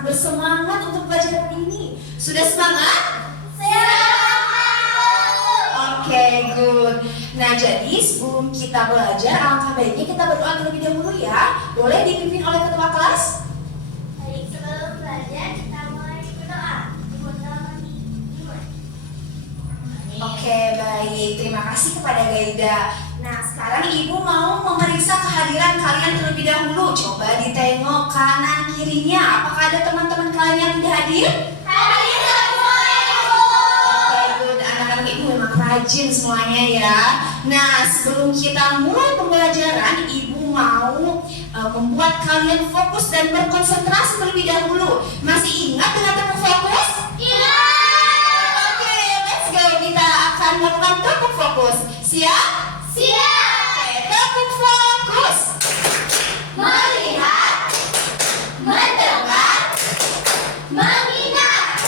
sangat bersemangat untuk belajar hari ini. Sudah semangat? Oke, good. Nah, jadi sebelum kita belajar, alangkah baiknya kita berdoa terlebih dahulu ya. Boleh dipimpin oleh ketua kelas? Baik, sebelum belajar kita mulai berdoa. Oke, baik. Terima kasih kepada Gaida. Nah, sekarang Ibu mau memeriksa kehadiran kalian terlebih dahulu. Coba ditengok kanan kirinya. Apakah ada teman-teman kalian yang tidak hadir? Hadir semua, Ibu. Oke, good. Anak-anak Ibu memang rajin semuanya ya. Nah, sebelum kita mulai pembelajaran, Ibu mau membuat kalian fokus dan berkonsentrasi terlebih dahulu. Masih ingat dengan tepuk fokus? Iya. Oke, let's go. Kita akan melakukan tepuk fokus. Siap? Siap. Oke, tepuk fokus. Melihat, mendengar, mengingat.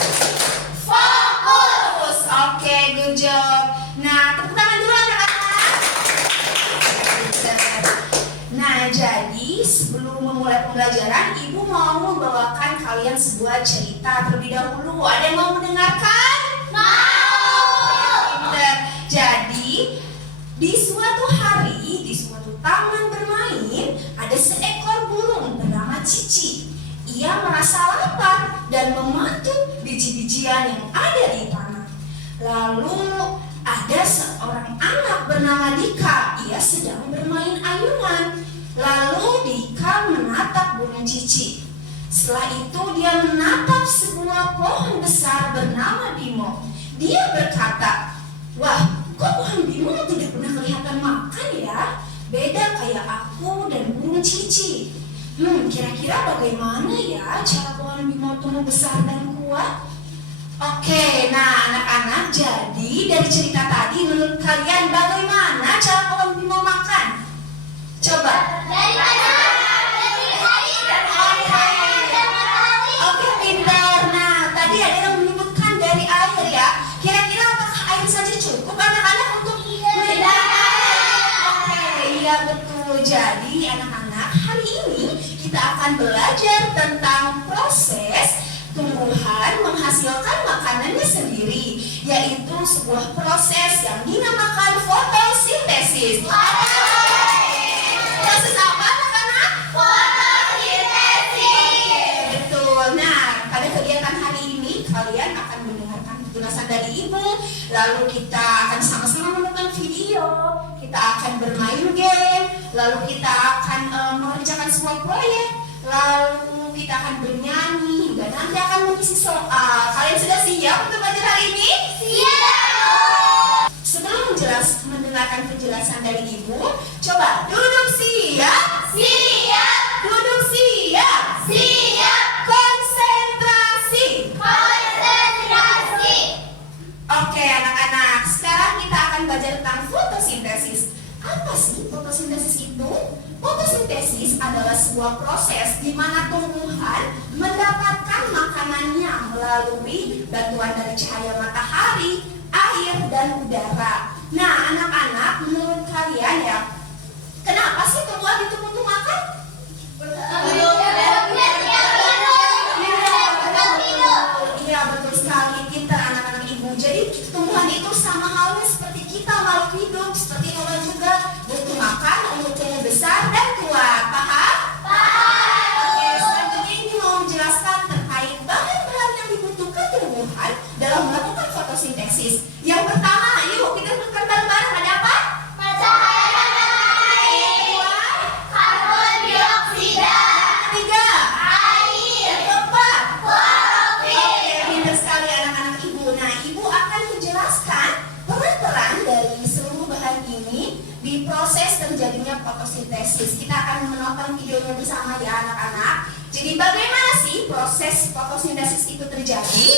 Fokus. Oke, good job. Nah, tepuk tangan dulu anak-anak. Nah, jadi sebelum memulai pembelajaran, Ibu mau membawakan kalian sebuah cerita terlebih dahulu. Ada yang mau mendengarkan? Mau. Pinter. Jadi, di suatu hari, di suatu taman bermain, ada seekor burung bernama Cici. Ia merasa lapar dan mematuk biji-bijian yang ada di tanah. Lalu ada seorang anak bernama Dika. Ia sedang bermain ayunan. Lalu Dika menatap burung Cici. Setelah itu dia menatap sebuah pohon besar bernama Bimo. Dia berkata, "Wah, kok pohon Bimo tidak pernah kelihatan makan ya? Beda kayak aku dan burung Cici. Kira-kira bagaimana ya cara pohon Bimo tumbuh besar dan kuat?" Oke, nah anak-anak, jadi dari cerita tadi menurut kalian bagaimana cara pohon Bimo makan? Coba. Dari mana? Dari air. Oke, pintar. Nah, tadi ada yang menyebutkan dari air ya. Kira-kira apakah air saja cukup anak-anak untuk Oke, iya betul. Jadi anak-anak, hari ini kita akan belajar tentang proses tumbuhan menghasilkan makanannya sendiri, yaitu sebuah proses yang dinamakan fotosintesis. Proses apa anak-anak? Fotosintesis. Betul. Nah, pada kegiatan hari ini kalian akan mendengarkan penjelasan dari Ibu, lalu kita akan sama-sama menonton video, kita akan bermain game, lalu kita akan mengerjakan sebuah proyek, lalu kita akan bernyanyi, hingga nanti akan mengisi soal. Kalian sudah siap untuk belajar hari ini? Siap. Sebelum mendengarkan penjelasan dari Ibu, coba duduk siap. Siap. Duduk siap. Siap. Konsentrasi. Konsentrasi. Oke anak-anak, sekarang kita akan belajar tentang fotosintesis. Apa sih fotosintesis itu? Fotosintesis adalah sebuah proses di mana tumbuhan mendapatkan makanannya melalui bantuan dari cahaya matahari, air, dan udara. Nah anak-anak, menurut kalian ya, kenapa sih tumbuhan itu butuh makan? Iya betul sekali, pintar anak-anak Ibu. Jadi tumbuhan itu sama halnya seperti kita makhluk hidup, seperti hewan juga butuh makan untuk tumbuh besar dan kuat. Paham? Oke, selanjutnya ini mau menjelaskan terkait bahan-bahan yang dibutuhkan tumbuhan dalam melakukan fotosintesis. Yang pertama, yuk kita sebutkan bareng-bareng, ada apa? Yang kedua, Karbon dioksida. ketiga, Air. yang keempat. Klorofil. Oke, pintar sekali anak-anak Ibu. Nah, Ibu akan menjelaskan peran-peran dari seluruh bahan ini di proses terjadinya fotosintesis. Kita akan menonton videonya bersama ya anak-anak. Jadi bagaimana sih proses fotosintesis itu terjadi?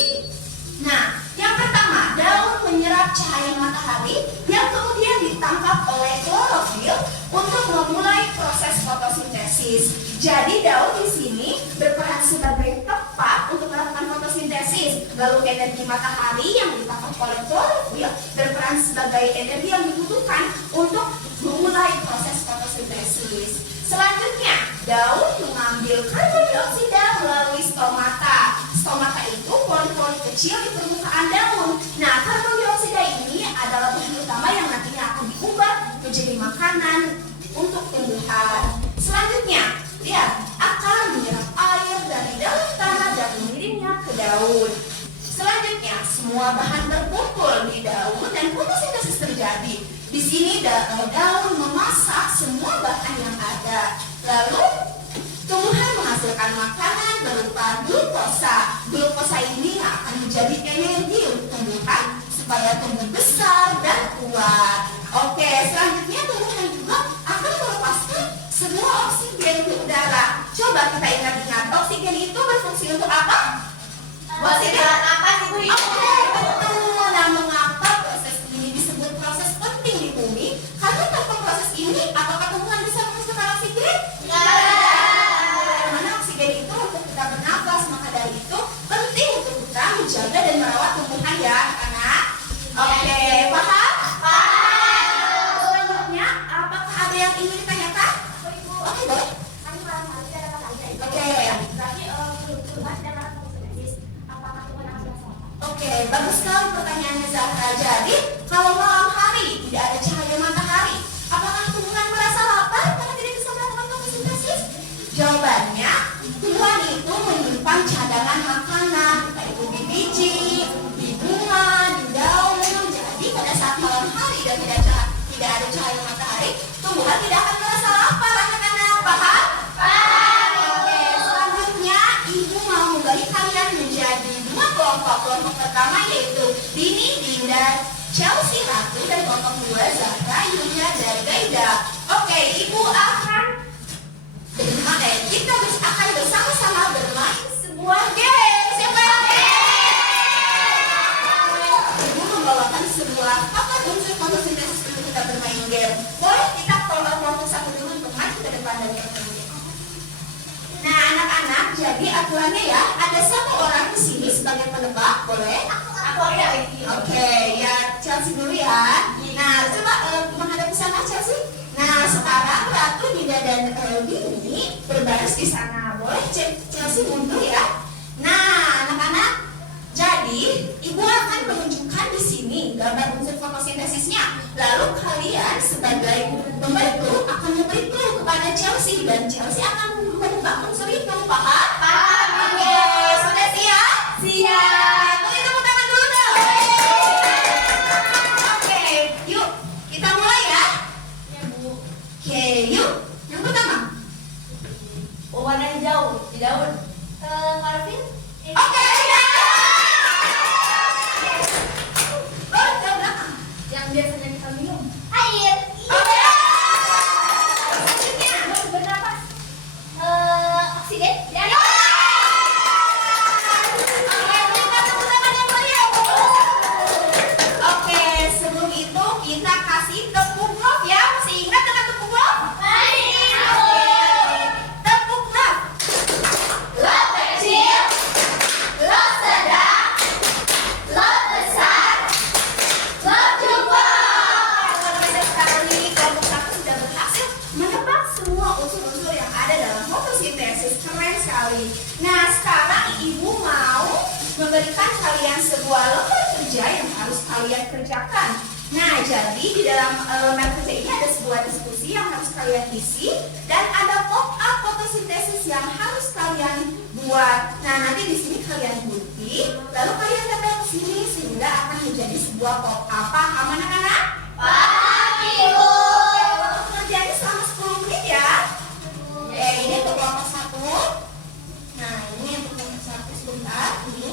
Nah, yang pertama, daun menyerap cahaya matahari yang kemudian ditangkap oleh klorofil untuk memulai proses fotosintesis. Jadi daun di sini berperan sebagai tepat untuk melakukan fotosintesis. Lalu energi matahari yang ditangkap oleh klorofil berperan sebagai energi yang dibutuhkan untuk memulai proses fotosintesis. Selanjutnya, daun mengambil karbon dioksida melalui stomata. kecil di permukaan daun. Nah, karbon dioksida ini adalah bahan utama yang nantinya akan diubah menjadi makanan untuk tumbuhan. Selanjutnya, lihat, akan menyerap air dari dalam tanah dan mengirimnya ke daun. Selanjutnya, semua bahan berkumpul di daun dan fotosintesis terjadi. Di sini daun memasak semua bahan yang ada. Lalu tumbuhan menghasilkan makanan berupa glukosa. Glukosa ini akan menjadi energi untuk tumbuhan supaya tumbuh besar dan kuat. Oke, selanjutnya tumbuhan juga akan melepaskan semua oksigen ke udara. Coba kita ingat-ingat, oksigen itu berfungsi untuk apa? Buat segala napas, Ibu. Oke, betul. Nah, mengapa proses ini disebut proses penting di bumi? Karena tanpa proses ini, apakah tumbuhan bisa menghasilkan oksigen? Karena oksigen itu untuk kita bernafas, maka dari itu penting untuk kita menjaga dan merawat tumbuhan ya, anak. Oke, paham? Paham. Selanjutnya, apakah ada yang ingin ditanyakan? Oke, boleh. Oke. Oke, bagus sekali pertanyaannya Zahra. Jadi, kalau malam hari tidak ada cahaya matahari, apakah tumbuhan merasa lapar karena tidak bisa melakukan fotosintesis? Jawabannya, tumbuhan itu menyimpan cadangan makanan, yaitu di biji, di bunga, di daun. Jadi, pada saat malam hari dan tidak ada cahaya matahari, tumbuhan tidak akan merasa lapar, anak-anak. Paham? Paham. Oke, selanjutnya ibu mau membagi kalian menjadi dua kelompok. Kelompok pertama yaitu Dini, Dinda, Chelsea, Ratu, dan kelompok kedua Zahra, Yulia, dan Gaida. Oke, ibu akan kita akan bersama-sama bermain sebuah game. Siapa yang ibu membawakan sebuah paket unsur fotosintesis untuk kita bermain game. Boleh kita kelompok satu dulu untuk maju ke depan dari kelompok. Nah, anak-anak, jadi aturannya ya, ada satu orang di sini sebagai penebak, boleh? Aku ada. Oke, ya Chelsea dulu ya. Nah, coba menghadap ke sana Chelsea. Nah, sekarang Ratu, Dinda, dan Dini berbaris di sana. Boleh Chelsea mundur ya. Nah, anak-anak, jadi ibu akan menunjukkan di sini gambar unsur fotosintesisnya. Lalu kalian sebagai pembantu akan memberi clue kepada Chelsea dan Chelsea akan menebak unsur itu. Paham? Paham. Oke, sudah siap? Siap. Boleh tepuk tangan dulu dong. Oke, yuk kita mulai ya. Ya Bu. Oke, yuk. Yang pertama. Warna hijau di daun. Marvin. Oke. Yang biasanya kita minum. Air. Oke. Selanjutnya, bernapas. Oksigen. Ya. Oke, berikan tepuk tangan yang meriah, Bu. Oke, sebelum itu kita kasih tepuk love ya. Masih ingat dengan tepuk love? Oke. Tepuk love. Love kecil, love sedang, love besar, love jumbo. Luar biasa sekali, kelompok satu sudah berhasil menebak semua unsur-unsur yang ada dalam fotosintesis. Keren sekali. Nah, sekarang ibu mau memberikan kalian sebuah lembar kerja yang harus kalian kerjakan. Nah, jadi di dalam lembar kerja ini ada sebuah diskusi yang harus kalian isi dan ada pop-up fotosintesis yang harus kalian buat. Nah, nanti di sini kalian gunting, lalu kalian tempel ke sini sehingga akan menjadi sebuah pop-up. Paham anak-anak? Paham, Ibu. Waktu pengerjaannya selama 10 menit ya. Oke, ini untuk kelompok satu. Nah, ini untuk kelompok satu sebentar. Ini.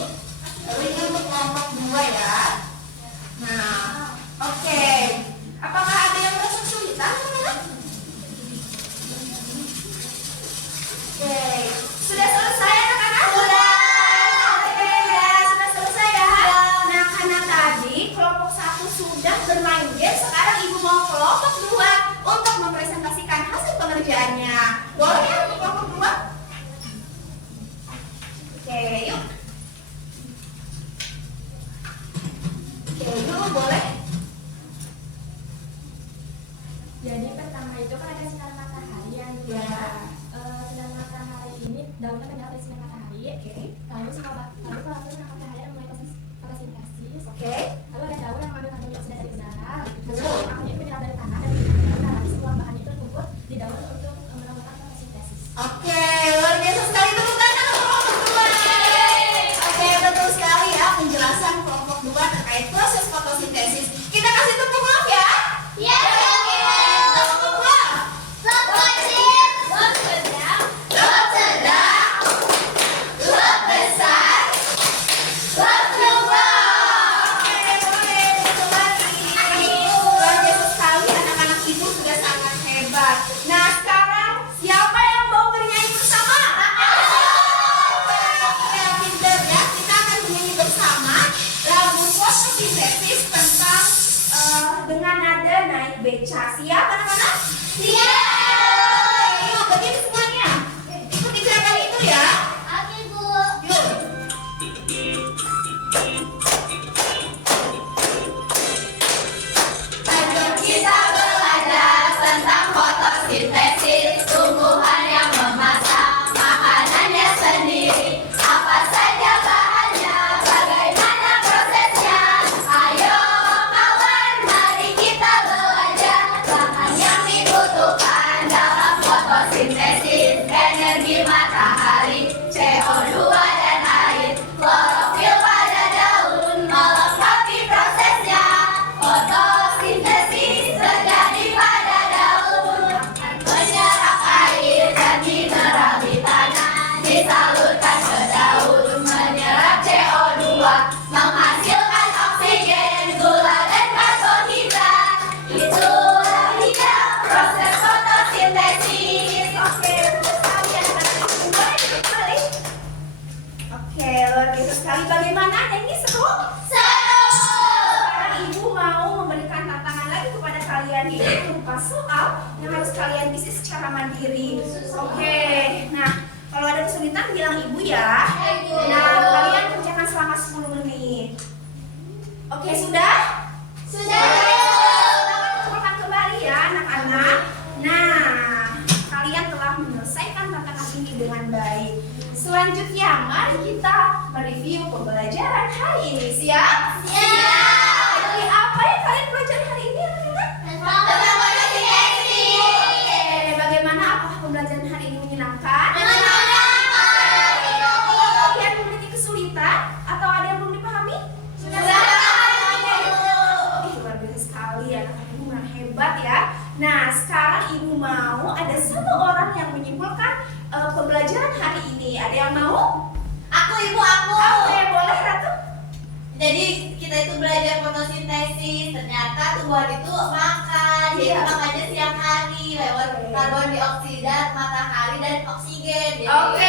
Lalu ini untuk kelompok dua ya. Nah, oke. Apakah ada yang merasa kesulitan, teman-teman? Oke. Sudah selesai anak-anak? Sudah. Oke, ya. Sudah selesai ya. Nah, karena tadi kelompok satu sudah bermain game, sekarang ibu mau kelompok dua untuk mempresentasikan hasil pengerjaannya. Boleh ya untuk kelompok dua? Oke, yuk. Oke, yuk boleh. Jadi pertama itu kan ada sinar matahari yang Ya. sinar matahari ini daunnya kena sinar matahari. Oke. Lalu kalau sinar matahari mulai beca. Siap anak-anak? Siap. Yuk, berdiri semuanya. Ikuti gerakan itu ya. Oke, Bu. Yuk. Ayo kita belajar tentang fotosintesis, tumbuhan yang memasak makanannya sendiri. Apa saja bahannya, bagaimana prosesnya? Ayo kawan, mari kita belajar bahan yang dibutuhkan dalam fotosintesis: energi matahari, CO2 dan air, klorofil pada daun melengkapi prosesnya. Fotosintesis terjadi pada daun, menyerap air dan mineral di tanah, disalurkan ke daun, menyerap CO2, menghasilkan oksigen, gula dan karbohidrat. Itulah dia proses fotosintesis. Oke, kalian boleh kembali. Oke, luar biasa sekali. Bagaimana? Ini seru? Sekarang Ibu mau memberikan tantangan lagi kepada kalian, yaitu berupa soal yang harus kalian isi secara mandiri. Oke, nah kalau ada kesulitan bilang Ibu ya. Nah, kalian kerjakan selama 10 menit. Oke, sudah? Selamat kumpulkan kembali ya anak-anak. Nah, kalian telah menyelesaikan tantangan ini dengan baik. Selanjutnya, mari kita mereview pembelajaran hari ini. Siap? Dari apa yang kalian pelajari hari ini, anak-anak? Tentang fotosintesis. Oke, bagaimana? Apakah pembelajaran hari ini menyenangkan? Menyenangkan. Kalian memiliki kesulitan atau ada yang belum dipahami? Luar biasa sekali ya, anak-anak Ibu memang hebat ya. Nah, sekarang Ibu mau ada satu orang yang menyimpulkan pembelajaran hari ini. Ada yang mau? Ibu. Oke, boleh Ratu? Jadi kita itu belajar fotosintesis, ternyata tumbuhan itu makan, jadi Iya. makanya siang hari lewat karbon dioksida, matahari dan oksigen. Jadi, Oke,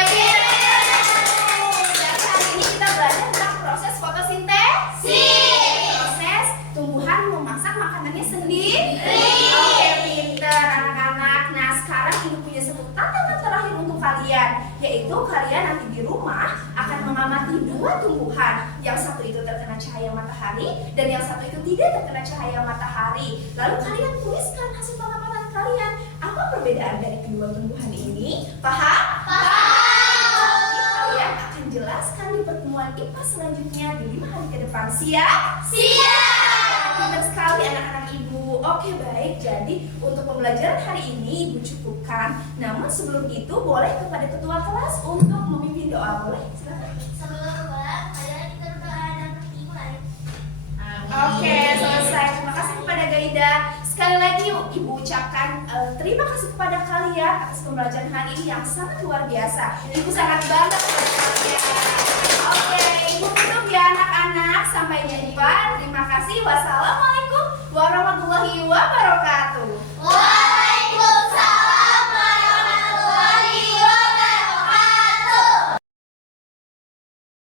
dan hari ini kita belajar tentang proses fotosintesis. Proses tumbuhan memasak makanannya sendiri. Oke, pinter anak-anak. Nah, sekarang Ibu punya satu tantangan terakhir untuk kalian, yaitu kalian nanti di rumah akan mengamati dua tumbuhan. Yang satu itu terkena cahaya matahari dan yang satu itu tidak terkena cahaya matahari. Lalu kalian tuliskan hasil pengamatan kalian. Apa perbedaan dari kedua tumbuhan ini? Paham? Nanti kalian akan jelaskan di pertemuan IPA selanjutnya di 5 hari ke depan. Siap? Pintar sekali anak-anak Ibu. Oke, baik. Jadi untuk pembelajaran hari ini Ibu cukupkan. Namun sebelum itu boleh kepada ketua kelas untuk memimpin doa. Boleh? Silakan. Oke, selesai. Terima kasih kepada Gaida. Sekali lagi Ibu ucapkan terima kasih kepada kalian atas pembelajaran hari ini yang sangat luar biasa. Ibu sangat bangga kepada kalian. Oke, Ibu tutup ya anak-anak. Sampai jumpa. Terima kasih. Wassalamualaikum warahmatullahi wabarakatuh.